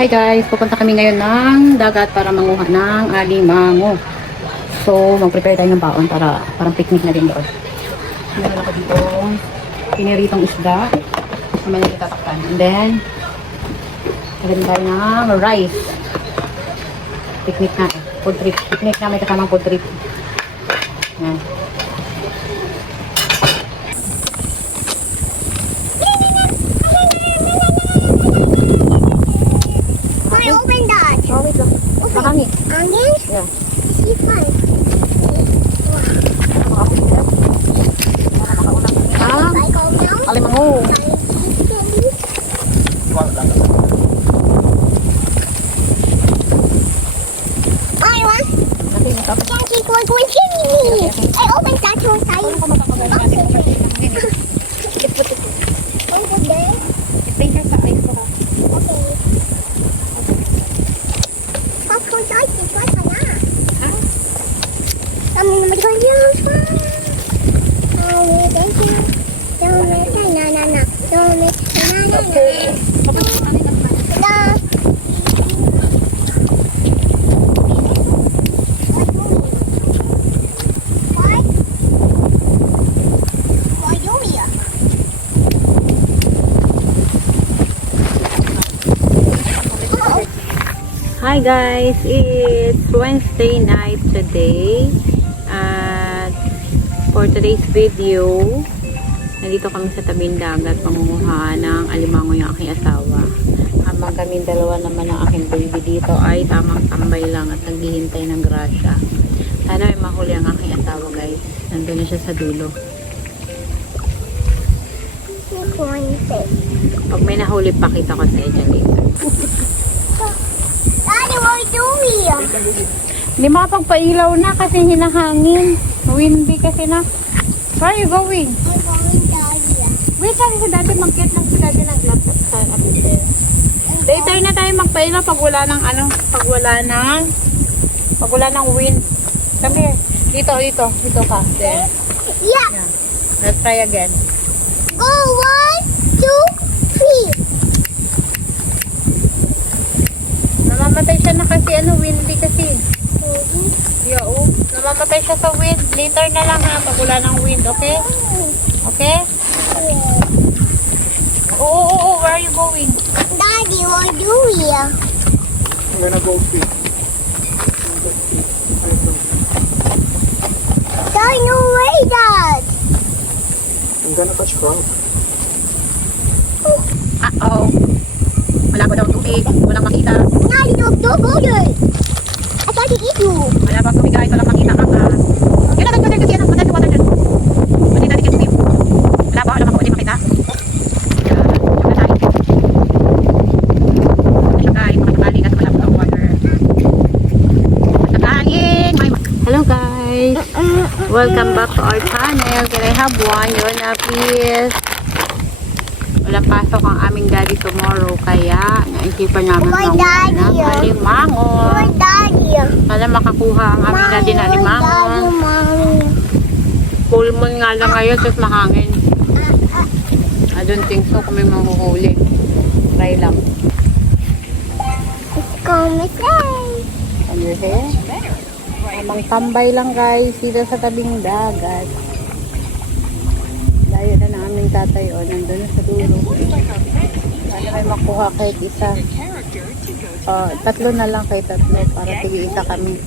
Hi guys, pupunta kami ngayon ng dagat para manguha ng alimango. So, mag-prepare tayo ng baon para parang picnic na din doon. Meron ako dito piniritong isda na may nagtatakpan. And then, meron tayo ng rice. Picnic na eh. Food trip. Picnic na may kasamang food trip. Yan. Mahangin. Hangin? Yeah. Sipal. Ah, alimango. I want. Can't keep going chimney. I opened that one side. Over there. I-paint sa ice ko. Okay. Popcorn ice is right by that. Ah? Kami naman ko yung oh, thank you. Don't make na na na. Don't make na na na. No. What? Why you here? Hi guys, it's Wednesday night today. At for today's video, nandito kami sa tabing dagat pangunguha ng alimango yung aking asawa. Habang kami dalawa naman ng aking baby dito ay tamang tambay lang at naghihintay ng grasya. Sana may mahuli ang aking asawa guys. Nandun na siya sa dulo. Pag may nahuli, pakita ko sa inyo later. Daddy, what are you doing? Hindi makapagpailaw na kasi hinahangin. Windy kasi na. Where are you going? I'm going Daddy. Wait, sabi si dati mag-get lang si dati ng laptop sa apple. Later na tayo magpailaw pag wala ng ano, pag wala ng wind. Come here. Dito ka. There. Yeah. Yeah. Let's try again. Go 1, 2, 3. Namamatay siya na kasi windy kasi. Yeah, oh. Namamatay siya sa wind. Later na lang ha, pag wala ng wind, okay? Okay? Oh, where are you going? Daddy, what are you doing? I'm gonna go feed. Daddy, no way, Dad. I'm gonna touch crab. Uh-oh. Wala ko daw tubig. Walang makita. Daddy, don't go there. I tried to eat you. Wala bang tubig guys. Walang makita ka pa. Yan na, water kasi yan. Water dyan. Pwede natin can swim. Wala ba? Wala bang pwede makita? Hello guys. Welcome back to our channel. Can I have one? Yun na please. Walang pasok ang aming daddy tomorrow. Kaya naisipan namin My manguha daddy. ng alimango. My Daddy. Para makakuha ang aming daddy na alimango. Mommy. Full moon nga lang ngayon, tapos mahangin. I don't think so kung may mahuhuli. Try lang. Let's go, Miss A. Under here. Tamang tambay lang guys dito sa tabing dagat. Layo na namin tatayo. Nandun na sa dulo. Sana may makuha kahit isa. Tatlo na lang kahit tatlo para tig-isa kami.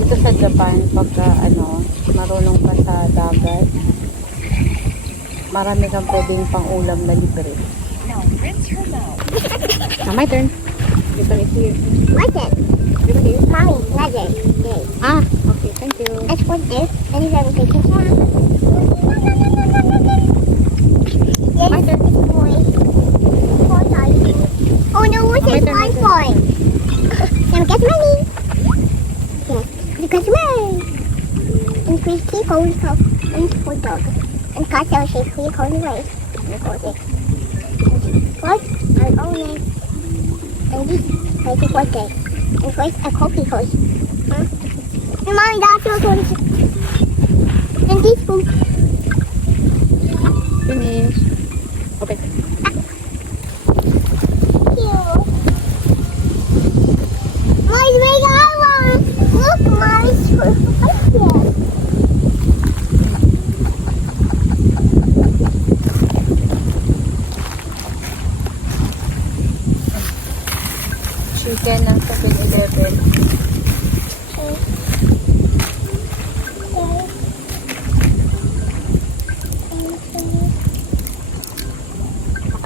Dito sa Japan pagka marunong ka sa dagat, marami kang pwedeng pang ulam na libre. Now my turn. This one is here. What's it? This one here. Mommy, Daddy. Yes. Ah, okay, thank you. Let's put this. And he's having a picture. Yes, My turn. it's boy. Oh no, what's My this turn, my one turn. for? Now get money. Yes, because money. And please keep hold of and for dog. And cut our shape, please hold away. And hold it. What? I own it. And this, I think what day. And first a coffee first. Huh? And mommy, that's your one. And this one.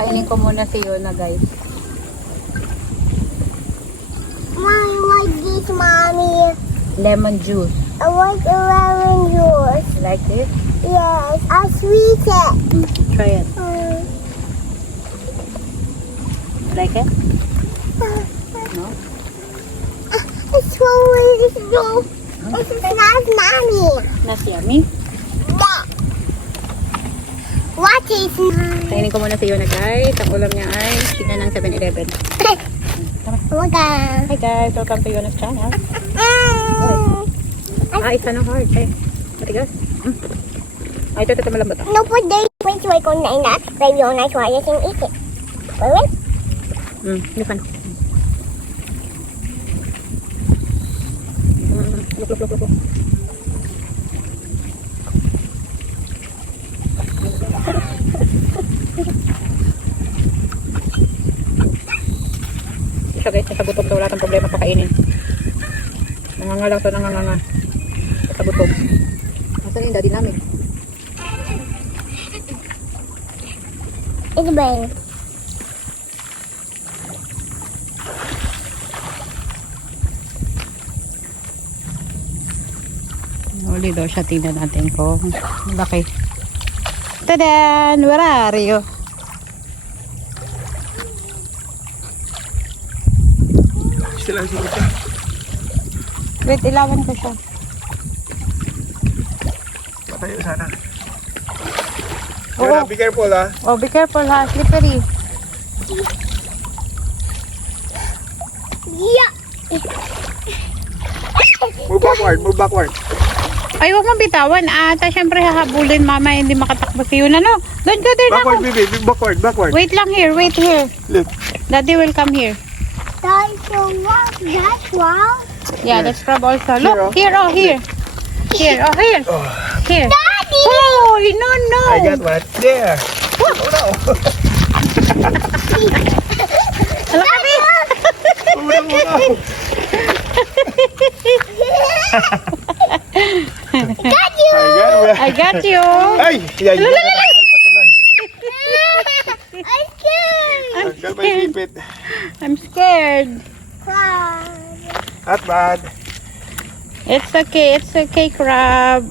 Kainin ko muna si Yona, guys. Mommy, like this, mommy. Lemon juice. I want the lemon juice. You like this? Yes, I'll sweet it. Try it. Like it? No? It's so weird. It's not mommy. Not yummy? Yeah. What is Kainin ko muna si Yona, guys. Ang ulam niya ay chicken ng 7-Eleven. Okay. Hi guys, welcome to Yona's channel. Isa na hard. Ay, matigas. Ay, ito malambot. No, put the which way on na ina. Baby, on nice why you can eat it. Wait. This one. Look. Ito guys, sa gutom to, wala tang problema pakainin. Nanganga lang to, nanganga. Sa gutom. Nasaan yung daddy namin? It's brain. Uli daw siya, tingnan natin kung laki. Tadan! Where are you? Sila sila siya. Wait, ilawan ko siya. Patayo sana. Oo. Yona, be careful ha. Oh, be careful ha, slippery. Yeah. Move backward. Ay, huwag mong bitawan. Syempre hahabulin mama, hindi makatakbo si Yuna, no? Don't go there na. Backward, baby. Backward. Wait lang here, wait here. Look. Daddy will come here. That's the one. That's wrong. Yeah, let's grab also. Look, Here, here. Here. Here. Daddy. Oh, no. I got one. There. Oh no. Hala kami. Oh no. Got you. I got you. Ay! Yan. I'm scared. Tanggal pa yung ipit. I'm scared. Not bad. It's okay, crab.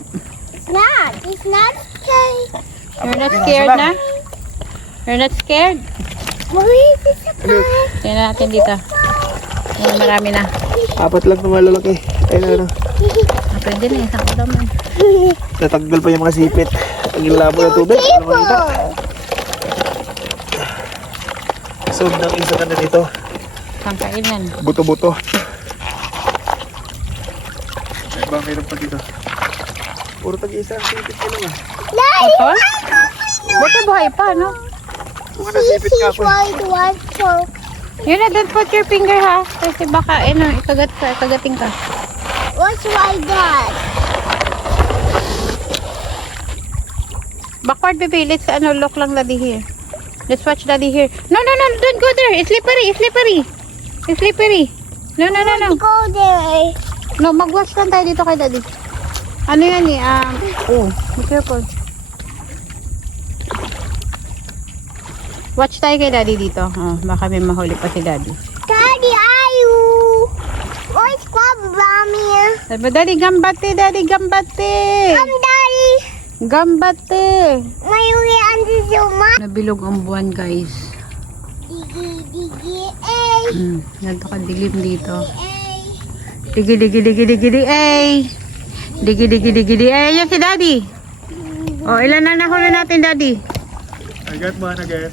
It's not. It's not okay. You're not scared na? You're not scared? Where is this Look. Tingnan natin dito. Ayan, marami na. Apat lang na malalaki. Ayun na. Pwede na, isang ulaman. Natanggal pa yung mga sipit. Ang labo ng tubig. Ano makita? So, nang isa ka na dito. Pangkainan. Buto-buto. Ay ba, mayroon pa dito. Puro tag-isa ang sipit ko lang ah. Ito? Buti buhay pa, no? Mga nasipit ka ako. Yun na, don't put your finger ha. Kasi baka, ikagating ka. What's like that? Backward, baby. Let's, look lang daddy here. Let's watch daddy here. No, don't go there. It's slippery. No. Go there. No, mag-watch lang tayo dito kay daddy. Ano yan eh, be careful. Watch tayo kay daddy dito. Baka may mahuli pa si daddy. Daddy, are you? What's Papa Mommy? Sabi, daddy, gambate. Daddy. Gambate. Mayroon under the mat. Nabilog ang buwan, guys. Digi, Ganito ka dilim dito. ay. Digi, ay. Digi, ay. Ayan si daddy. Oh, ilan na nahuli natin, daddy? I got one again.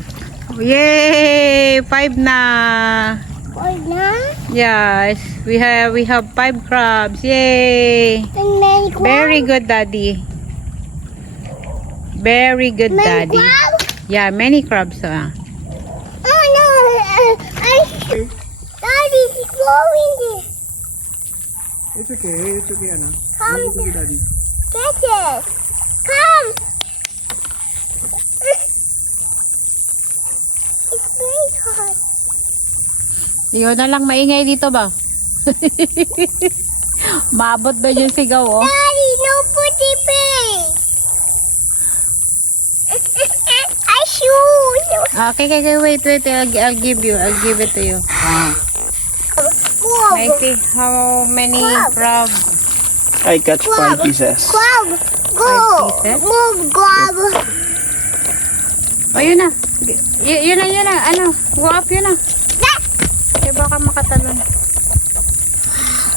Yay! 5 na. Wait na? Yes, we have 5 crabs. Yay! And then Very good, daddy. Very good, daddy. Yeah, many crabs. Oh no! Daddy, he's going there. It's okay, anak. Come, It's okay, daddy. get it. Come. It's very hard. Yun na lang maingay dito ba? Maabot ba yung sigaw, oh? Daddy, no putty face. I shoot. Okay, wait. I'll give it to you. Crab. I see how many crab. I catch 5 pieces. Crab. Go. 5 pieces? Move, crab. Oh, yun na. Yun na. Ano? Go up, yun na. Kaya baka makatalon.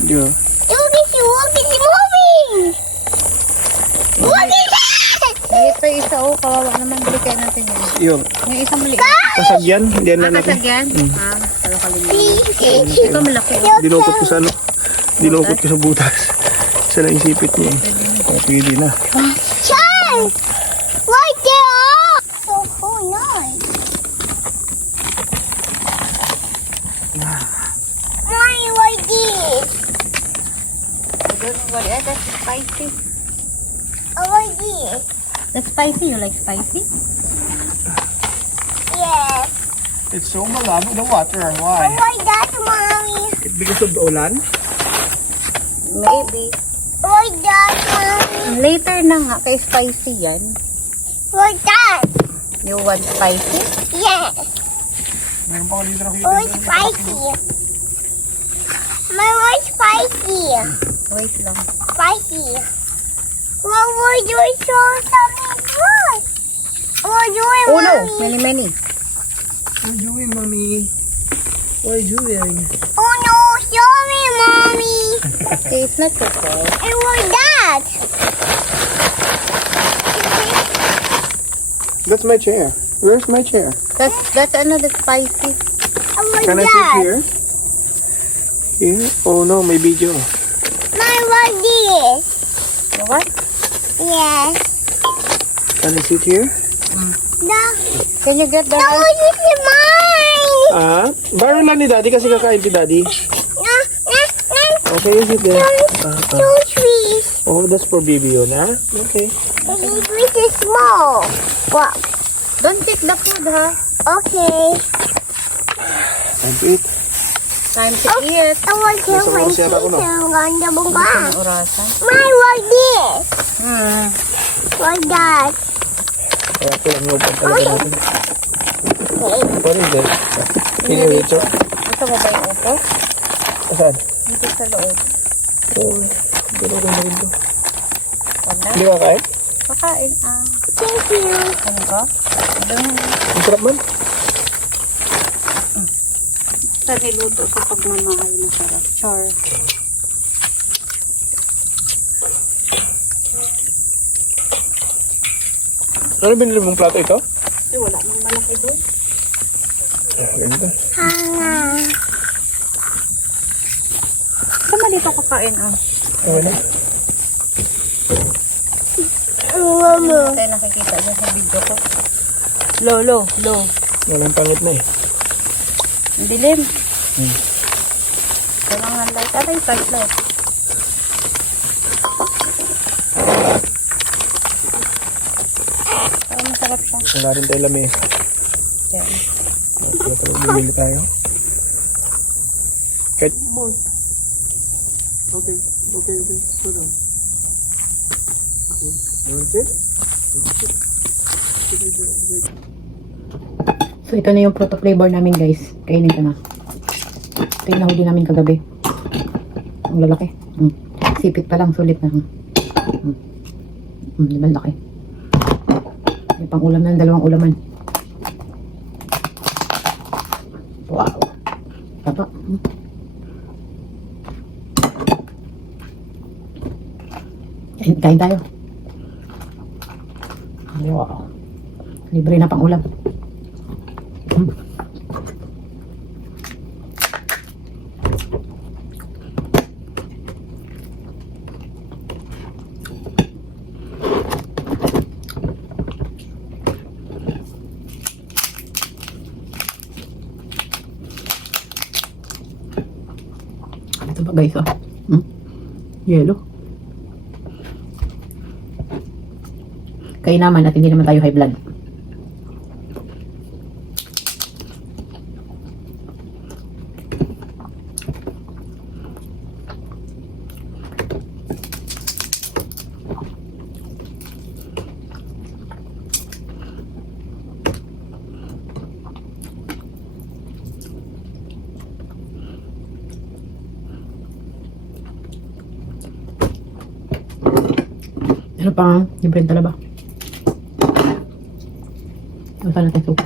Yeah. Look at moving. Look at that. Ito isa, oh. Kawawa naman. Balik natin yun. Yung Yung isang maliit. kasagyan, hindi na natin. Kasagyan? Talo kalimutan. Ito malaki. Dinukot ko sa ano. Dinukot ko sa butas. Isa lang isipit niya eh. Oh, pwede na. Child. Right there. So nice. Mommy, like this. Don't worry. That's spicy. I like this. That's spicy. You like spicy? Yes. It's so malabo the water. I Why? like that, mommy. Because of the ulan? Maybe. I like that, mommy. Later na nga. Kaya spicy yan. Like that. You want spicy? Yes. Meron pa ako dito nakita. Oh, it's spicy. My was spicy. Wait lang. Spicy. What would you show something good? What would you doing, Oh no! mommy? Many. What are you doing, mommy? What are you doing? Oh no, show me, mommy. Okay, it's not so cold. And what's that? That's my chair. Where's my chair? That's another spicy. And what's Can I that? sit here? Here? Oh no, my video. My was this. You what? Yes. Can I sit here? The, Can you get the the one is mine. Ah, borrow lang ni daddy kasi kakain si daddy. No, no, Okay, you sit there. two trees. Oh, that's for baby yun, ha? Okay. And this tree is small. What? Don't take the food, ha? Okay. Time to eat. Time to eat. I want to Nasa oras yata ako, no? ang ganda mong ba? Ang orasan. Mine was this. Like that. Kaya ito lang yung pagkalaga natin. What is this? Pinirito? Gusto mo ba yung upo? Saan? Dito sa loob. Oh, gano'n na rin to. Wala. Hindi ka kain? Kakain, Thank you. Ano ka? Doon. Ang sarap man. Sa niluto sa pagmamahal masarap. Char. Ano binili mong plato ito? Wala nang malaki doon. Ganda. Hanga. Saan ba dito kakain, Okay na. Mama. Tayo nakikita dyan sa video ko. Low. Walang pangit na eh. Ang dilim. Kailangan light. Ano yung flashlight? Parang masarap siya. Wala rin tayo lamesa. Yan. Kaya pala bibili tayo. Kahit... Okay. Slow down. Okay. You want to sit? So, ito na yung fruit flavor namin, guys. Kainin ko na. Ito yung nahuli namin kagabi. Ang lalaki. Sipit pa lang, sulit na. Di ba laki? May pang ulam na, 2 ulaman. Wow. Tapa. Kain tayo. Wow. Libre na pang ulam. Ito ba guys, yellow. Kaya naman at hindi naman tayo high blood. Isa pang, yung benta ba? Ano pa natin suka?